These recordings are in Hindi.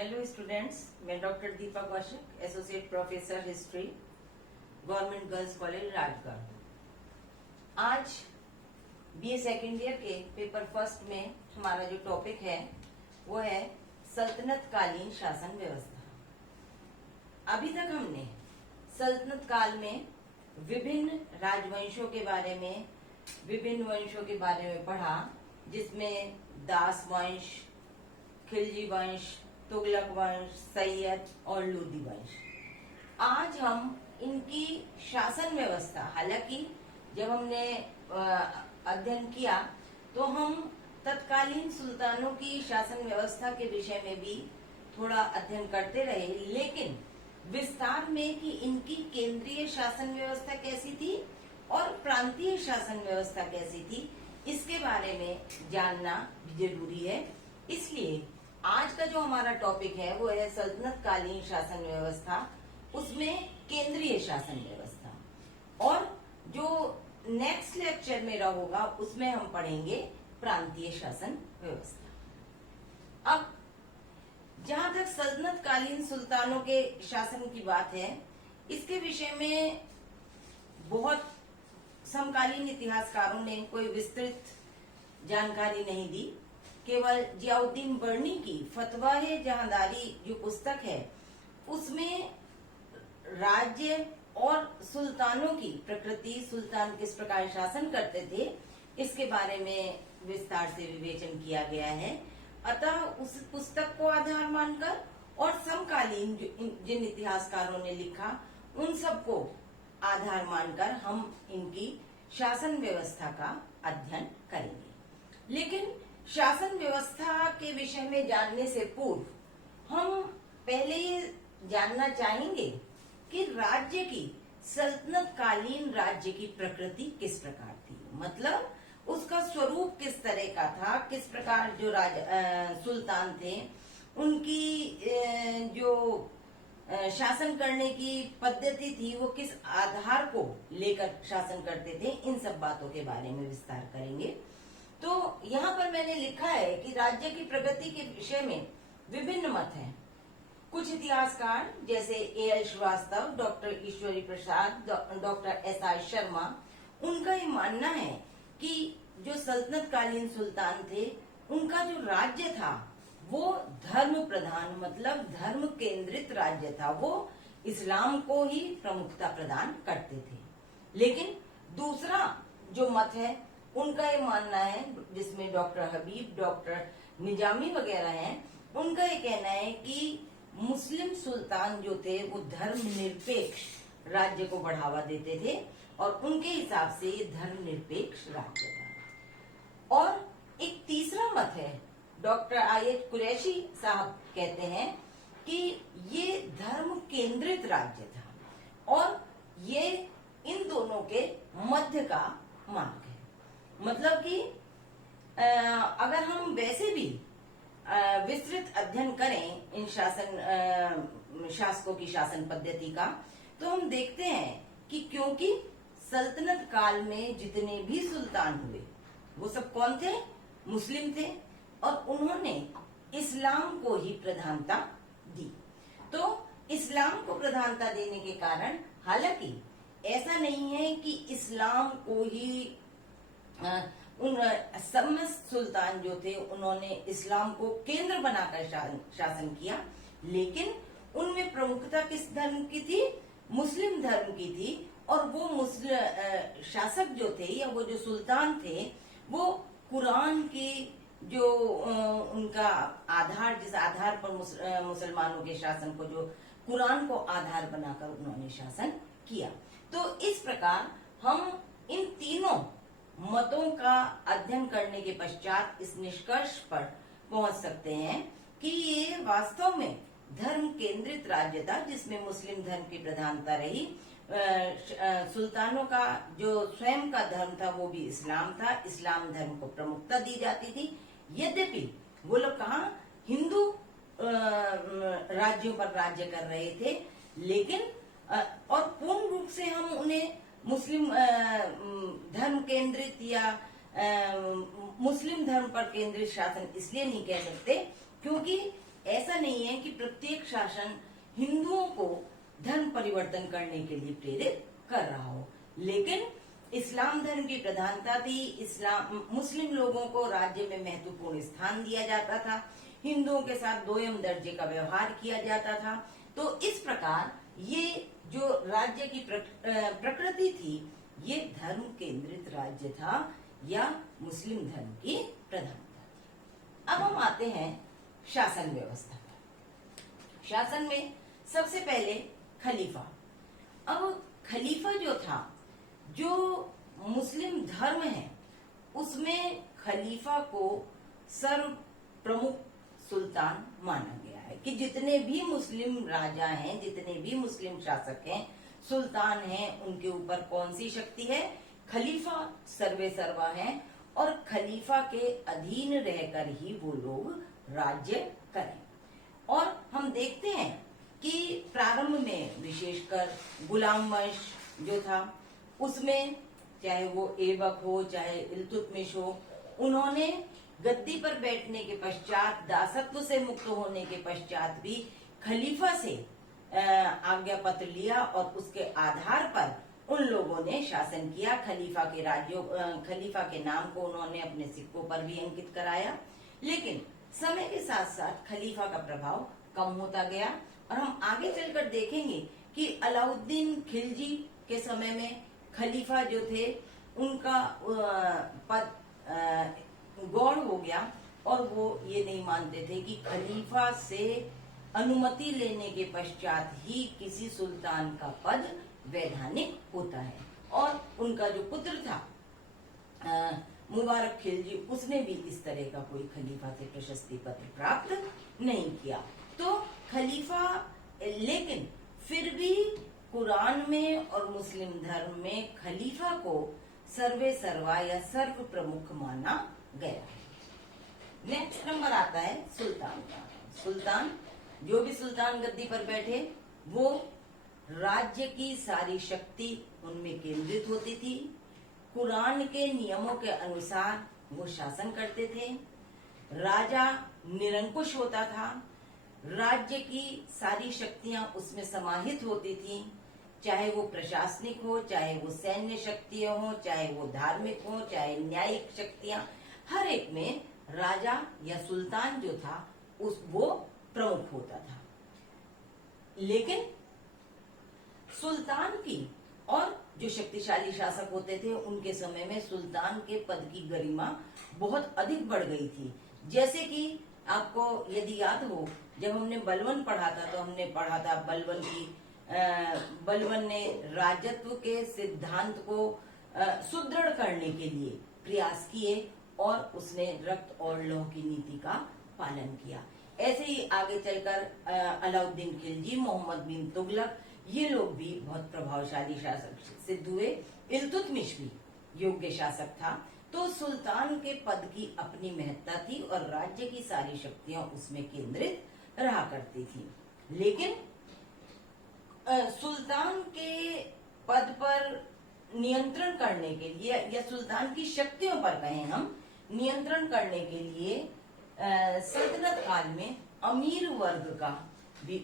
हेलो स्टूडेंट्स, मैं doctor Deepa Kaushik, associate professor history, government girls college Rajgarh. आज बीए सेकेंड ईयर के पेपर फर्स्ट में हमारा जो टॉपिक है वो है सल्तनत कालीन शासन व्यवस्था। अभी तक हमने सल्तनत काल में विभिन्न राजवंशों के बारे में, विभिन्न वंशों के बारे में पढ़ा, जिसमें दास वंश, खिलजी वंश, तुगलक वंश, सैयद और लोदी वंश। आज हम इनकी शासन व्यवस्था, हालांकि जब हमने अध्ययन किया तो हम तत्कालीन सुल्तानों की शासन व्यवस्था के विषय में भी थोड़ा अध्ययन करते रहे, लेकिन विस्तार में कि इनकी केंद्रीय शासन व्यवस्था कैसी थी और प्रांतीय शासन व्यवस्था कैसी थी, इसके बारे में जानना जरूरी है। इसलिए आज का जो हमारा टॉपिक है वो है सल्तनत कालीन शासन व्यवस्था, उसमें केंद्रीय शासन व्यवस्था। और जो नेक्स्ट लेक्चर मेरा होगा उसमें हम पढ़ेंगे प्रांतीय शासन व्यवस्था। अब जहां तक सल्तनत कालीन सुल्तानों के शासन की बात है, इसके विषय में बहुत समकालीन इतिहासकारों ने कोई विस्तृत जानकारी नहीं दी। केवल जियाउद्दीन बर्नी की फतवा-ए-जहांदारी जो पुस्तक है, उसमें राज्य और सुल्तानों की प्रकृति, सुल्तान किस प्रकार शासन करते थे, इसके बारे में विस्तार से विवेचन किया गया है। अतः उस पुस्तक को आधार मानकर और समकालीन जिन इतिहासकारों ने लिखा उन सबको आधार मानकर हम इनकी शासन व्यवस्था का अध्ययन करेंगे। लेकिन शासन व्यवस्था के विषय में जानने से पूर्व हम पहले ये जानना चाहेंगे कि राज्य की, सल्तनत कालीन राज्य की प्रकृति किस प्रकार थी, मतलब उसका स्वरूप किस तरह का था, किस प्रकार जो सुल्तान थे उनकी जो शासन करने की पद्धति थी वो किस आधार को लेकर शासन करते थे, इन सब बातों के बारे में विस्तार करेंगे। तो यहाँ पर मैंने लिखा है कि राज्य की प्रगति के विषय में विभिन्न मत हैं। कुछ इतिहासकार जैसे A.L. Srivastava, doctor Ishwari Prasad, doctor S.R. Sharma, उनका ये मानना है कि जो सल्तनत कालीन सुल्तान थे उनका जो राज्य था वो धर्म प्रधान, मतलब धर्म केंद्रित राज्य था। वो इस्लाम को ही प्रमुखता प्रदान करते थे। लेकिन दूसरा जो मत है उनका ये मानना है, जिसमें डॉक्टर हबीब, डॉक्टर निजामी वगैरह हैं, उनका ये कहना है कि मुस्लिम सुल्तान जो थे वो धर्म निरपेक्ष राज्य को बढ़ावा देते थे और उनके हिसाब से ये धर्म निरपेक्ष राज्य था। और एक तीसरा मत है, डॉक्टर आयत कुरैशी साहब कहते हैं कि ये धर्म केंद्रित राज्य था और ये इन दोनों के मध्य का मार्ग है। मतलब कि अगर हम वैसे भी विस्तृत अध्ययन करें इन शासकों की शासन पद्धति का, तो हम देखते हैं कि क्योंकि सल्तनत काल में जितने भी सुल्तान हुए वो सब कौन थे? मुस्लिम थे और उन्होंने इस्लाम को ही प्रधानता दी। तो इस्लाम को प्रधानता देने के कारण, हालांकि ऐसा नहीं है कि इस्लाम को ही उन समस्त सुल्तान जो थे उन्होंने इस्लाम को केंद्र बनाकर शासन किया, लेकिन उनमें प्रमुखता किस धर्म की थी? मुस्लिम धर्म की थी। और वो मुस्लिम शासक जो थे या वो जो सुल्तान थे वो कुरान की जो उनका आधार, जिस आधार पर मुसलमानों के शासन को, जो कुरान को आधार बनाकर उन्होंने शासन किया। तो इस प्रकार हम इन तीनों मतों का अध्ययन करने के पश्चात इस निष्कर्ष पर पहुंच सकते हैं कि ये वास्तव में धर्म केंद्रित राज्य था, जिसमें मुस्लिम धर्म की प्रधानता रही। सुल्तानों का जो स्वयं का धर्म था वो भी इस्लाम था, इस्लाम धर्म को प्रमुखता दी जाती थी। यद्यपि वो लोग कहाँ हिंदू राज्यों पर राज्य कर रहे थे, लेकिन और पूर्ण रूप से हम उन्हें मुस्लिम धर्म केंद्रित या मुस्लिम धर्म पर केंद्रित शासन इसलिए नहीं कह सकते क्योंकि ऐसा नहीं है कि प्रत्येक शासन हिंदुओं को धर्म परिवर्तन करने के लिए प्रेरित कर रहा हो, लेकिन इस्लाम धर्म की प्रधानता थी। इस्लाम मुस्लिम लोगों को राज्य में महत्वपूर्ण स्थान दिया जाता था, हिंदुओं के साथ दोयम दर्जे का व्यवहार किया जाता था। तो इस प्रकार ये जो राज्य की प्रकृति थी, ये धर्म केंद्रित राज्य था या मुस्लिम धर्म की प्रधानता थी। अब हम आते हैं शासन व्यवस्था पर। शासन में सबसे पहले खलीफा। अब खलीफा जो था, जो मुस्लिम धर्म है उसमें खलीफा को सर्व प्रमुख सुल्तान माना गया है कि जितने भी मुस्लिम राजा हैं, जितने भी मुस्लिम शासक हैं, सुल्तान हैं, उनके ऊपर कौन सी शक्ति है? खलीफा सर्वे सर्वा है और खलीफा के अधीन रहकर ही वो लोग राज्य करें। और हम देखते हैं कि प्रारंभ में विशेषकर गुलाम वंश जो था, उसमें चाहे वो ऐबक हो चाहे इल्तुतमिश हो, उन्होंने गद्दी पर बैठने के पश्चात, दासत्व से मुक्त होने के पश्चात भी खलीफा से आज्ञा पत्र लिया और उसके आधार पर उन लोगों ने शासन किया। खलीफा के नाम को उन्होंने अपने सिक्कों पर भी अंकित कराया। लेकिन समय के साथ साथ खलीफा का प्रभाव कम होता गया और हम आगे चलकर देखेंगे कि अलाउद्दीन खिलजी के समय में खलीफा जो थे उनका पद गौड़ हो गया और वो ये नहीं मानते थे कि खलीफा से अनुमति लेने के पश्चात ही किसी सुल्तान का पद वैधानिक होता है। और उनका जो पुत्र था मुबारक खिलजी, उसने भी इस तरह का कोई खलीफा से प्रशस्ति पत्र प्राप्त नहीं किया। तो खलीफा, लेकिन फिर भी कुरान में और मुस्लिम धर्म में खलीफा को सर्वे सर्वा या सर्व प्रमुख माना गया। नेक्स्ट नंबर आता है सुल्तान का। सुल्तान, जो भी सुल्तान गद्दी पर बैठे वो राज्य की सारी शक्ति उनमें केंद्रित होती थी। कुरान के नियमों के अनुसार वो शासन करते थे। राजा निरंकुश होता था, राज्य की सारी शक्तियां उसमें समाहित होती थी, चाहे वो प्रशासनिक हो, चाहे वो सैन्य शक्तियां हो, चाहे वो धार्मिक हो, चाहे न्यायिक शक्तियां, हर एक में राजा या सुल्तान जो था वो प्रमुख होता था। लेकिन सुल्तान की और जो शक्तिशाली शासक होते थे उनके समय में सुल्तान के पद की गरिमा बहुत अधिक बढ़ गई थी। जैसे कि आपको यदि याद हो, जब हमने बलवन पढ़ा था तो हमने पढ़ा था बलवन ने राजत्व के सिद्धांत को सुदृढ़ करने के लिए प्रयास किए और उसने रक्त और लौह की नीति का पालन किया। ऐसे ही आगे चलकर अलाउद्दीन खिलजी, मोहम्मद बिन तुगलक, ये लोग भी बहुत प्रभावशाली शासक सिद्ध हुए। इल्तुतमिश भी योग्य शासक था। तो सुल्तान के पद की अपनी महत्ता थी और राज्य की सारी शक्तियां उसमें केंद्रित रहा करती थी। लेकिन सुल्तान के पद पर नियंत्रण करने के लिए या सुल्तान की शक्तियों पर कहें हम, नियंत्रण करने के लिए सल्तनत काल में अमीर वर्ग का भी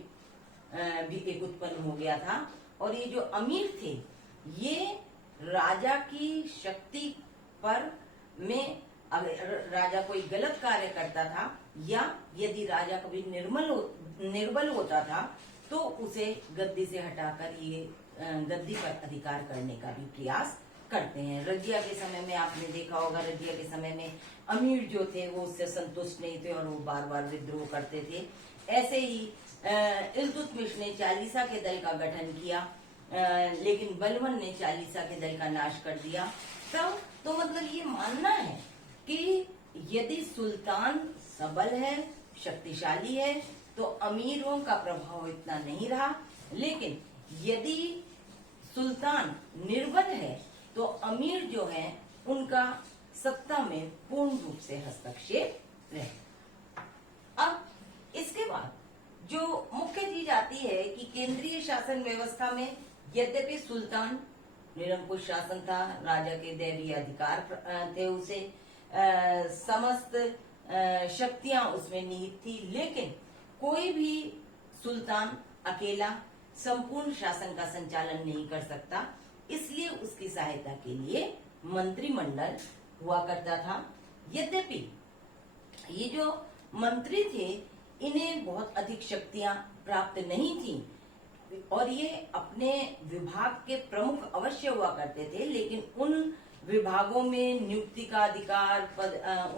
एक उत्पन्न हो गया था। और ये जो अमीर थे ये राजा की शक्ति पर में, अगर राजा कोई गलत कार्य करता था या यदि राजा कभी निर्बल होता था तो उसे गद्दी से हटाकर ये गद्दी पर अधिकार करने का भी प्रयास करते हैं। रजिया के समय में आपने देखा होगा, रजिया के समय में अमीर जो थे वो उससे संतुष्ट नहीं थे और वो बार बार विद्रोह करते थे। ऐसे ही इल्तुतमिश ने चालीसा के दल का गठन किया, लेकिन बलवन ने चालीसा के दल का नाश कर दिया। तब तो मतलब ये मानना है कि यदि सुल्तान सबल है, शक्तिशाली है, तो अमीरों का प्रभाव इतना नहीं रहा। लेकिन यदि सुल्तान निर्बल है तो अमीर जो है उनका सत्ता में पूर्ण रूप से हस्तक्षेप रहे। अब इसके बाद जो मुख्य चीज आती है कि केंद्रीय शासन व्यवस्था में यद्यपि सुल्तान निरंकुश शासन था, राजा के दैवीय अधिकार थे, उसे समस्त शक्तियां उसमें निहित थी, लेकिन कोई भी सुल्तान अकेला संपूर्ण शासन का संचालन नहीं कर सकता, इसलिए उसकी सहायता के लिए मंत्रिमंडल हुआ करता था। यद्यपि ये जो मंत्री थे इन्हें बहुत अधिक शक्तियां प्राप्त नहीं थी और ये अपने विभाग के प्रमुख अवश्य हुआ करते थे, लेकिन उन विभागों में नियुक्ति का अधिकार,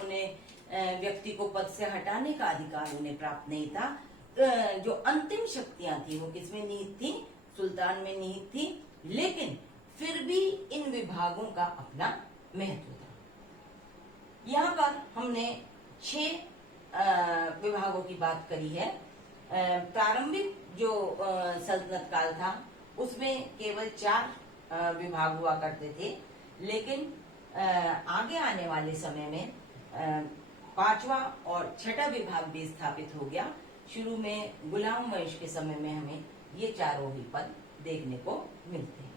उन्हें व्यक्ति को पद से हटाने का अधिकार उन्हें प्राप्त नहीं था। जो अंतिम शक्तियां थी वो किसमें निहित थी? सुल्तान में निहित थी, लेकिन फिर भी इन विभागों का अपना महत्व था। यहाँ पर हमने 6 विभागों की बात करी है। प्रारंभिक जो सल्तनत काल था उसमें केवल 4 विभाग हुआ करते थे, लेकिन आगे आने वाले समय में 5वां और 6ठा विभाग भी स्थापित हो गया। शुरू में गुलाम वंश के समय में हमें ये चारों ही पद देखने को मिलते हैं।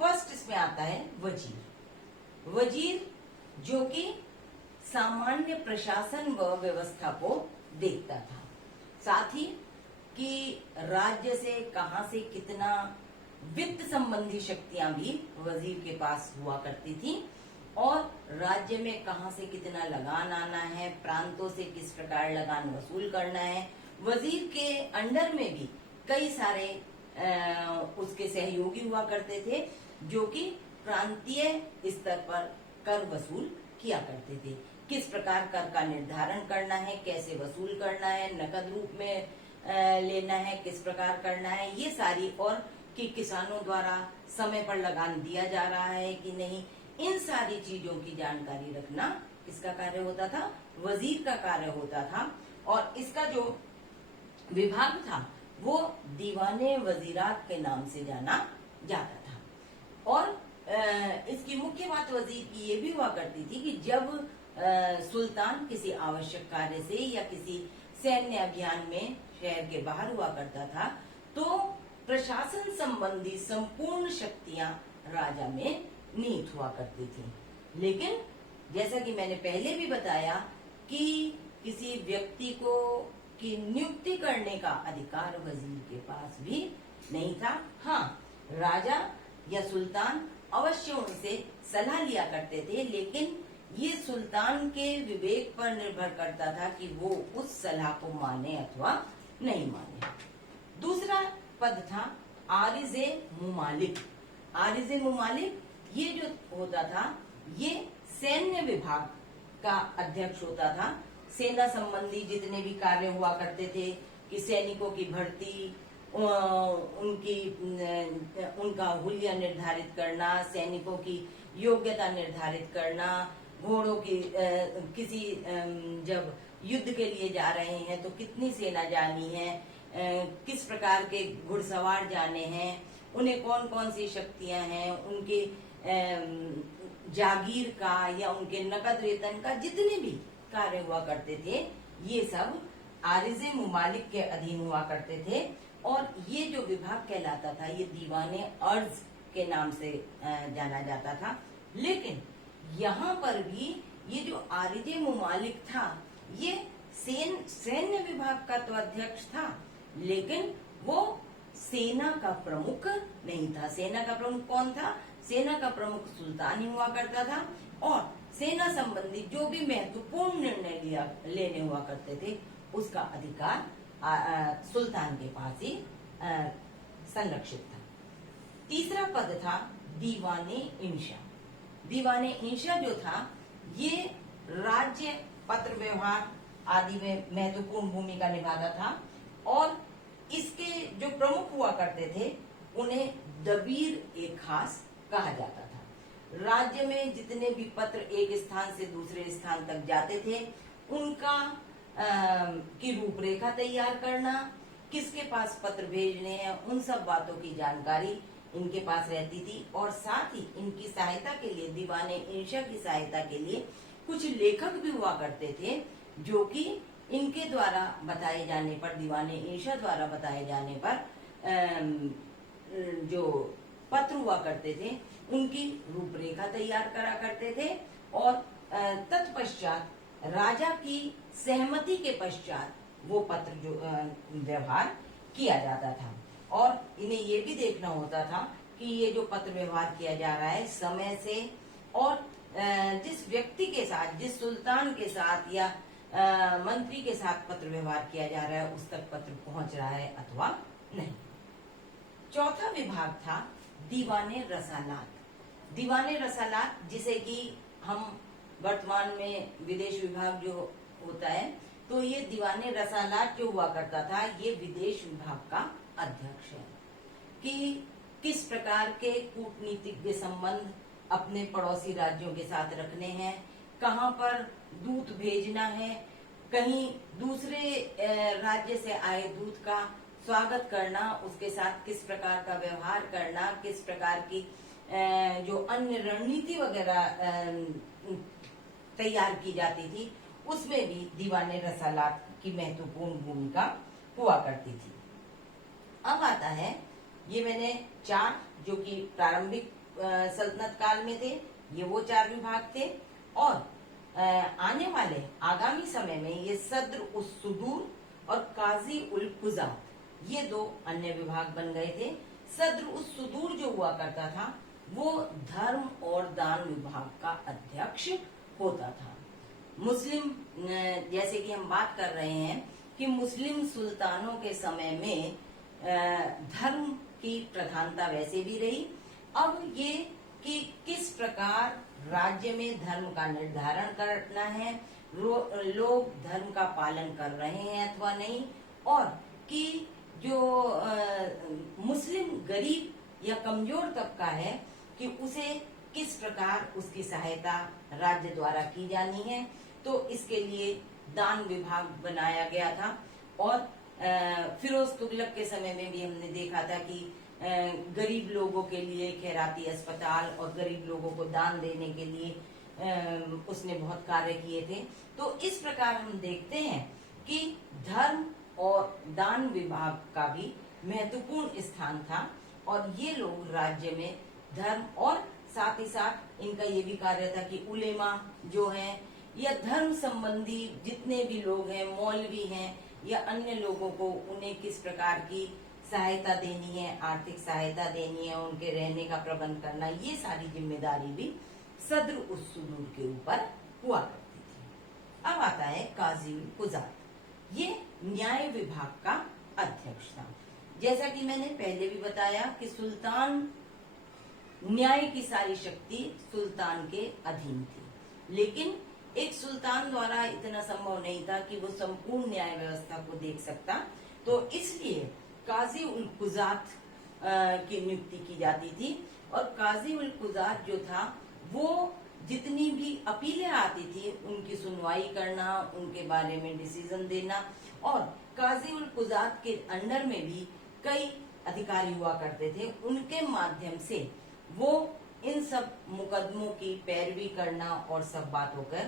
फर्स्ट इसमें आता है वजीर। वजीर जो कि सामान्य प्रशासन व व्यवस्था को देखता था, साथ ही कि राज्य से कहां से कितना वित्त संबंधी शक्तियां भी वजीर के पास हुआ करती थी और राज्य में कहां से कितना लगान आना है, प्रांतों से किस प्रकार लगान वसूल करना है। वजीर के अंडर में भी कई सारे उसके सहयोगी हुआ करते थे जो कि प्रांतीय स्तर पर कर वसूल किया करते थे। किस प्रकार कर का निर्धारण करना है, कैसे वसूल करना है, नकद रूप में लेना है, किस प्रकार करना है, ये सारी, और कि किसानों द्वारा समय पर लगान दिया जा रहा है कि नहीं, इन सारी चीजों की जानकारी रखना किसका कार्य होता था? वजीर का कार्य होता था। और इसका जो विभाग था वो दीवाने वजीरात के नाम से जाना जाता था। और इसकी मुख्य बात वजीर की ये भी हुआ करती थी कि जब सुल्तान किसी आवश्यक कार्य से या किसी सैन्य अभियान में शहर के बाहर हुआ करता था तो प्रशासन संबंधी संपूर्ण शक्तियां राजा में निहित हुआ करती थी। लेकिन जैसा कि मैंने पहले भी बताया कि किसी व्यक्ति को की नियुक्ति करने का अधिकार वजीर के पास भी नहीं था। हाँ, राजा या सुल्तान अवश्य उनसे सलाह लिया करते थे, लेकिन ये सुल्तान के विवेक पर निर्भर करता था कि वो उस सलाह को माने अथवा नहीं माने। दूसरा पद था आरिज़े मुमालिक। आरिज़े मुमालिक ये जो होता था ये सैन्य विभाग का अध्यक्ष होता था। सेना संबंधी जितने भी कार्य हुआ करते थे कि सैनिकों की भर्ती, उनका हुलिया निर्धारित करना, सैनिकों की योग्यता निर्धारित करना, घोड़ों की किसी जब युद्ध के लिए जा रहे हैं तो कितनी सेना जानी है, किस प्रकार के घुड़सवार जाने हैं, उन्हें कौन कौन सी शक्तियां हैं, उनके जागीर का या उनके नकद वेतन का जितने भी कार्य हुआ करते थे ये सब आरिज़े मुमालिक के अधीन हुआ करते थे। और ये जो विभाग कहलाता था ये दीवाने अर्ज के नाम से जाना जाता था। लेकिन यहाँ पर भी ये जो आरिज़े मुमालिक था ये सैन्य विभाग का तो अध्यक्ष था, लेकिन वो सेना का प्रमुख नहीं था। सेना का प्रमुख कौन था? सेना का प्रमुख सुल्तान ही हुआ करता था और सेना संबंधी जो भी महत्वपूर्ण निर्णय लेने हुआ करते थे उसका अधिकार सुल्तान के पास ही संरक्षित था। तीसरा पद था दीवाने इंशा। दीवाने इंशा जो था ये राज्य पत्र व्यवहार आदि में महत्वपूर्ण भूमिका निभाता था और इसके जो प्रमुख हुआ करते थे उन्हें दबीर ए खास कहा जाता था। राज्य में जितने भी पत्र एक स्थान से दूसरे स्थान तक जाते थे उनका की रूपरेखा तैयार करना, किसके पास पत्र भेजने हैं, उन सब बातों की जानकारी इनके पास रहती थी। और साथ ही इनकी सहायता के लिए, दीवाने इंशा की सहायता के लिए कुछ लेखक भी हुआ करते थे जो कि इनके द्वारा बताए जाने पर, दीवाने इंशा द्वारा बताए जाने पर जो पत्र हुआ करते थे उनकी रूपरेखा तैयार करा करते थे और तत्पश्चात राजा की सहमति के पश्चात वो पत्र जो व्यवहार किया जाता था। और इन्हें ये भी देखना होता था कि ये जो पत्र व्यवहार किया जा रहा है समय से और जिस व्यक्ति के साथ, जिस सुल्तान के साथ या मंत्री के साथ पत्र व्यवहार किया जा रहा है उस तक पत्र पहुंच रहा है अथवा नहीं। चौथा विभाग था दीवाने रसालात। दीवाने रसालात जिसे कि हम वर्तमान में विदेश विभाग जो होता है, तो ये दीवाने रसालात जो हुआ करता था ये विदेश विभाग का अध्यक्ष है कि किस प्रकार के कूटनीतिक संबंध अपने पड़ोसी राज्यों के साथ रखने हैं, कहाँ पर दूत भेजना है, कहीं दूसरे राज्य से आए दूत का स्वागत करना, उसके साथ किस प्रकार का व्यवहार करना, किस प्रकार की जो अन्य रणनीति वगैरह तैयार की जाती थी, उसमें भी दीवाने रसालात की महत्वपूर्ण भूमिका हुआ करती थी। अब आता है, ये मैंने 4 जो कि प्रारंभिक सल्तनत काल में थे, ये वो 4 विभाग थे। और आने वाले आगामी समय में ये सद्र उस सुदूर और काजी उल कुजात, ये 2 अन्य विभाग बन गए थे। सद्र उस सुदूर जो हुआ करता था वो धर्म और दान विभाग का अध्यक्ष होता था। मुस्लिम, जैसे कि हम बात कर रहे हैं कि मुस्लिम सुल्तानों के समय में धर्म की प्रधानता वैसे भी रही। अब ये कि किस प्रकार राज्य में धर्म का निर्धारण करना है, लोग धर्म का पालन कर रहे हैं अथवा नहीं, और कि जो मुस्लिम गरीब या कमजोर तबका है कि उसे किस प्रकार उसकी सहायता राज्य द्वारा की जानी है। तो इसके लिए दान विभाग बनाया गया था। और फिरोज तुगलक के समय में भी हमने देखा था कि गरीब लोगों के लिए खैराती अस्पताल और गरीब लोगों को दान देने के लिए उसने बहुत कार्य किए थे। तो इस प्रकार हम देखते हैं कि धर्म और दान विभाग का भी महत्वपूर्ण स्थान था। और ये लोग राज्य में धर्म और साथ ही साथ इनका ये भी कार्य था कि उलेमा जो हैं या धर्म संबंधी जितने भी लोग हैं, मौलवी हैं या अन्य लोगों को, उन्हें किस प्रकार की सहायता देनी है, आर्थिक सहायता देनी है, उनके रहने का प्रबंध करना, ये सारी जिम्मेदारी भी सद्र उस सुदूर के ऊपर हुआ करती थी। अब आता है काजी उल कुजात, ये न्याय विभाग का अध्यक्ष था। जैसा कि मैंने पहले भी बताया कि सुल्तान, न्याय की सारी शक्ति सुल्तान के अधीन थी, लेकिन एक सुल्तान द्वारा इतना संभव नहीं था कि वो संपूर्ण न्याय व्यवस्था को देख सकता। तो इसलिए काजी उल कुजात की नियुक्ति की जाती थी। और काजी उल कुजात जो था वो जितनी भी अपीलें आती थी उनकी सुनवाई करना, उनके बारे में डिसीजन देना। और काजी उल कुजात के अंडर में भी कई अधिकारी हुआ करते थे, उनके माध्यम से वो इन सब मुकदमों की पैरवी करना और सब बातों का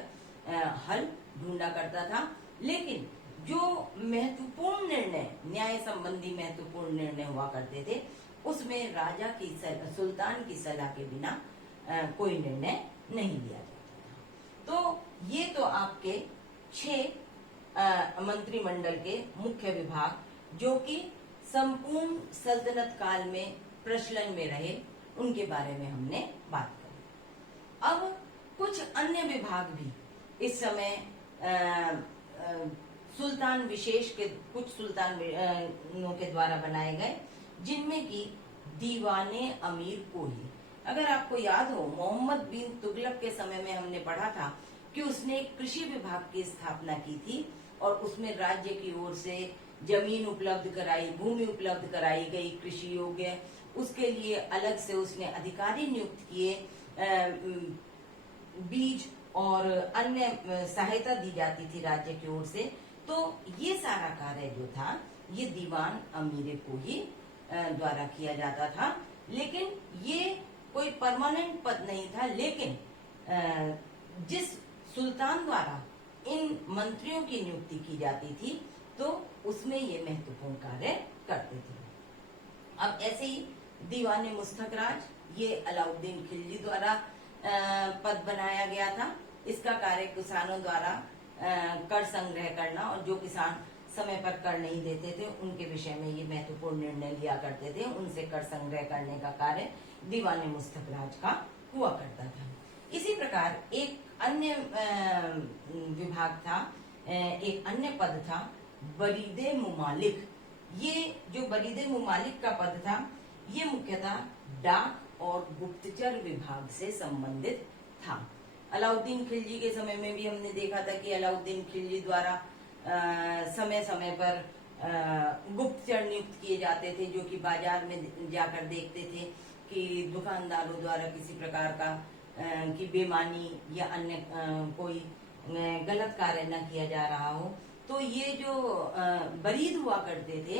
हल ढूंढा करता था। लेकिन जो महत्वपूर्ण निर्णय, न्याय संबंधी महत्वपूर्ण निर्णय हुआ करते थे, उसमें राजा की, सुल्तान की सलाह के बिना कोई निर्णय नहीं लिया जाता था। तो ये तो आपके 6 मंत्रिमंडल के मुख्य विभाग जो कि संपूर्ण सल्तनत काल में प्रचलन में रहे, उनके बारे में हमने बात करी। अब कुछ अन्य विभाग भी इस समय सुल्तान विशेष के, कुछ सुल्तानों के द्वारा बनाए गए, जिनमें कि दीवाने अमीर कोही। अगर आपको याद हो, मोहम्मद बिन तुगलक के समय में हमने पढ़ा था कि उसने कृषि विभाग की स्थापना की थी और उसमें राज्य की ओर से जमीन उपलब्ध कराई, भूमि उपलब्ध कराई गई कृषि योग्य। उसके लिए अलग से उसने अधिकारी नियुक्त किए, बीज और अन्य सहायता दी जाती थी राज्य की ओर से। तो ये सारा कार्य जो था ये दीवान अमीर को ही द्वारा किया जाता था। लेकिन ये कोई परमानेंट पद नहीं था, लेकिन जिस सुल्तान द्वारा इन मंत्रियों की नियुक्ति की जाती थी तो उसमें ये महत्वपूर्ण कार्य करते थे। अब ऐसे ही दीवाने मुस्तखराज, ये अलाउद्दीन खिलजी द्वारा पद बनाया गया था। इसका कार्य किसानों द्वारा कर संग्रह करना, और जो किसान समय पर कर नहीं देते थे उनके विषय में ये महत्वपूर्ण निर्णय लिया करते थे। उनसे कर संग्रह करने का कार्य दीवाने मुस्तफराज का हुआ करता था। इसी प्रकार एक अन्य विभाग था, एक अन्य पद था बरीदे मुमालिक। ये जो बरीदे मुमालिक का पद था ये मुख्यतः डाक और गुप्तचर विभाग से संबंधित था। अलाउद्दीन खिलजी के समय में भी हमने देखा था कि अलाउद्दीन खिलजी द्वारा समय समय पर गुप्तचर नियुक्त किए जाते थे, जो कि बाजार में जाकर देखते थे कि दुकानदारों द्वारा किसी प्रकार का की बेईमानी या अन्य कोई गलत कार्य न किया जा रहा हो। तो ये जो बरीद हुआ करते थे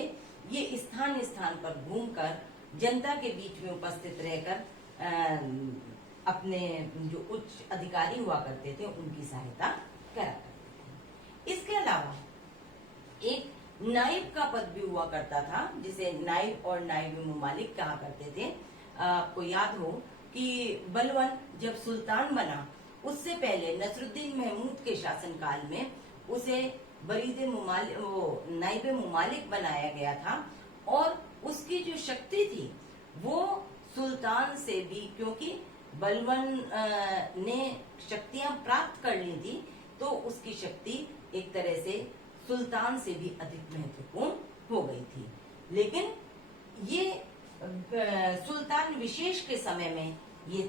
ये स्थान स्थान पर घूमकर जनता के बीच में उपस्थित रहकर अपने जो उच्च अधिकारी हुआ करते थे उनकी सहायता करा करते थे। इसके अलावा एक नाइब का पद भी हुआ करता था जिसे नाइब और नाइब मुमालिक कहा करते थे। आपको याद हो कि बलवन जब सुल्तान बना उससे पहले नसरुद्दीन महमूद के शासनकाल में उसे बरीदे मुमालिक नाइब मुमालिक बनाया गया था और उसकी जो शक्ति थी वो सुल्तान से भी, क्योंकि बलवन ने शक्तियां प्राप्त कर ली थी तो उसकी शक्ति एक तरह से सुल्तान से भी अधिक महत्वपूर्ण हो गई थी। लेकिन ये सुल्तान विशेष के समय में ये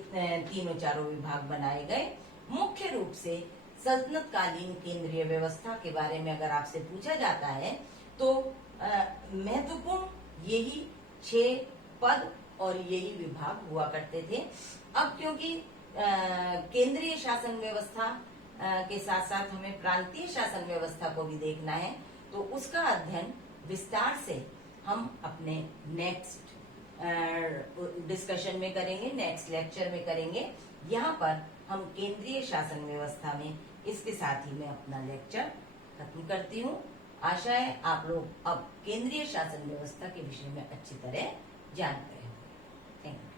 तीनों चारों विभाग बनाए गए। मुख्य रूप से सल्तनत कालीन केंद्रीय व्यवस्था के बारे में अगर आपसे पूछा जाता है तो महत्वपूर्ण यही 6 पद और यही विभाग हुआ करते थे। अब क्योंकि केंद्रीय शासन व्यवस्था के साथ साथ हमें प्रांतीय शासन व्यवस्था को भी देखना है तो उसका अध्ययन विस्तार से हम अपने नेक्स्ट डिस्कशन में करेंगे, नेक्स्ट लेक्चर में करेंगे। यहाँ पर हम केंद्रीय शासन व्यवस्था में इसके साथ ही मैं अपना लेक्चर खत्म करती हूँ। आशा है आप लोग अब केंद्रीय शासन व्यवस्था के विषय में अच्छी तरह जान गए होंगे। Thank you.